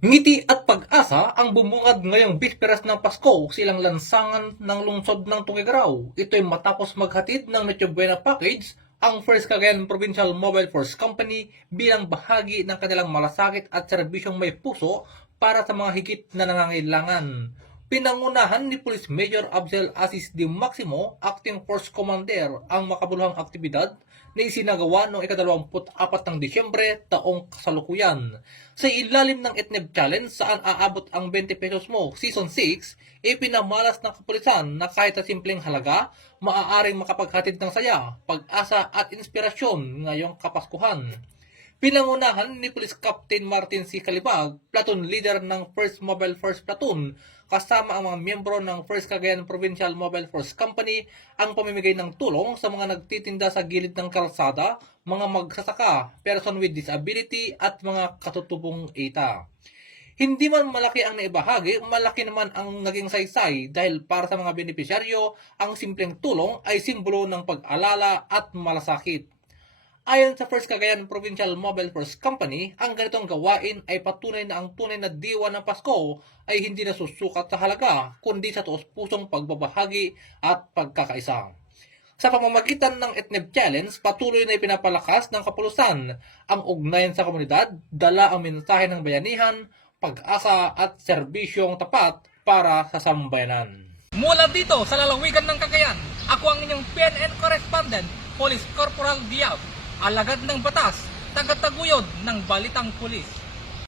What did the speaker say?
Ngiti at pag-asa ang bumungad ngayong bisperas ng Pasko silang lansangan ng lungsod ng Tuguegarao. Ito'y matapos maghatid ng Noche Buena Package ang First Cagayan Provincial Mobile Force Company bilang bahagi ng kanilang malasakit at serbisyong may puso para sa mga higit na nangangailangan. Pinangunahan ni Police Major Absel Asis Di Maximo, Acting Force Commander, ang makabuluhang aktibidad na isinagawa noong ika-24 ng Disyembre taong kasalukuyan. Sa ilalim ng Etneb Challenge saan aabot ang 20 pesos mo, Season 6, ipinamalas ng kapulisan na kahit sa simpleng halaga, maaaring makapaghatid ng saya, pag-asa at inspirasyon ngayong Kapaskuhan. Pinangunahan ni Police Captain Martin C. Calibag, platoon leader ng 1st Mobile Force Platoon, kasama ang mga miyembro ng 1st Cagayan Provincial Mobile Force Company ang pamimigay ng tulong sa mga nagtitinda sa gilid ng kalsada, mga magsasaka, person with disability at mga katutubong ita. Hindi man malaki ang naibahagi, malaki naman ang naging saysay dahil para sa mga benepisyaryo, ang simpleng tulong ay simbolo ng pag-alala at malasakit. Ayon sa First Cagayan Provincial Mobile Force Company, ang ganitong gawain ay patunay na ang tunay na diwa ng Pasko ay hindi nasusukat sa halaga, kundi sa taos-pusong pagbabahagi at pagkakaisa. Sa pamamagitan ng Etneb Challenge, patuloy na ipinapalakas ng kapulisan ang ugnayan sa komunidad, dala ang mensahe ng bayanihan, pag-asa at serbisyong tapat para sa sambayanan. Mula dito sa lalawigan ng Cagayan, ako ang inyong PNN correspondent, Police Corporal Diab, alagad ng batas, tagataguyod ng Balitang Pulis.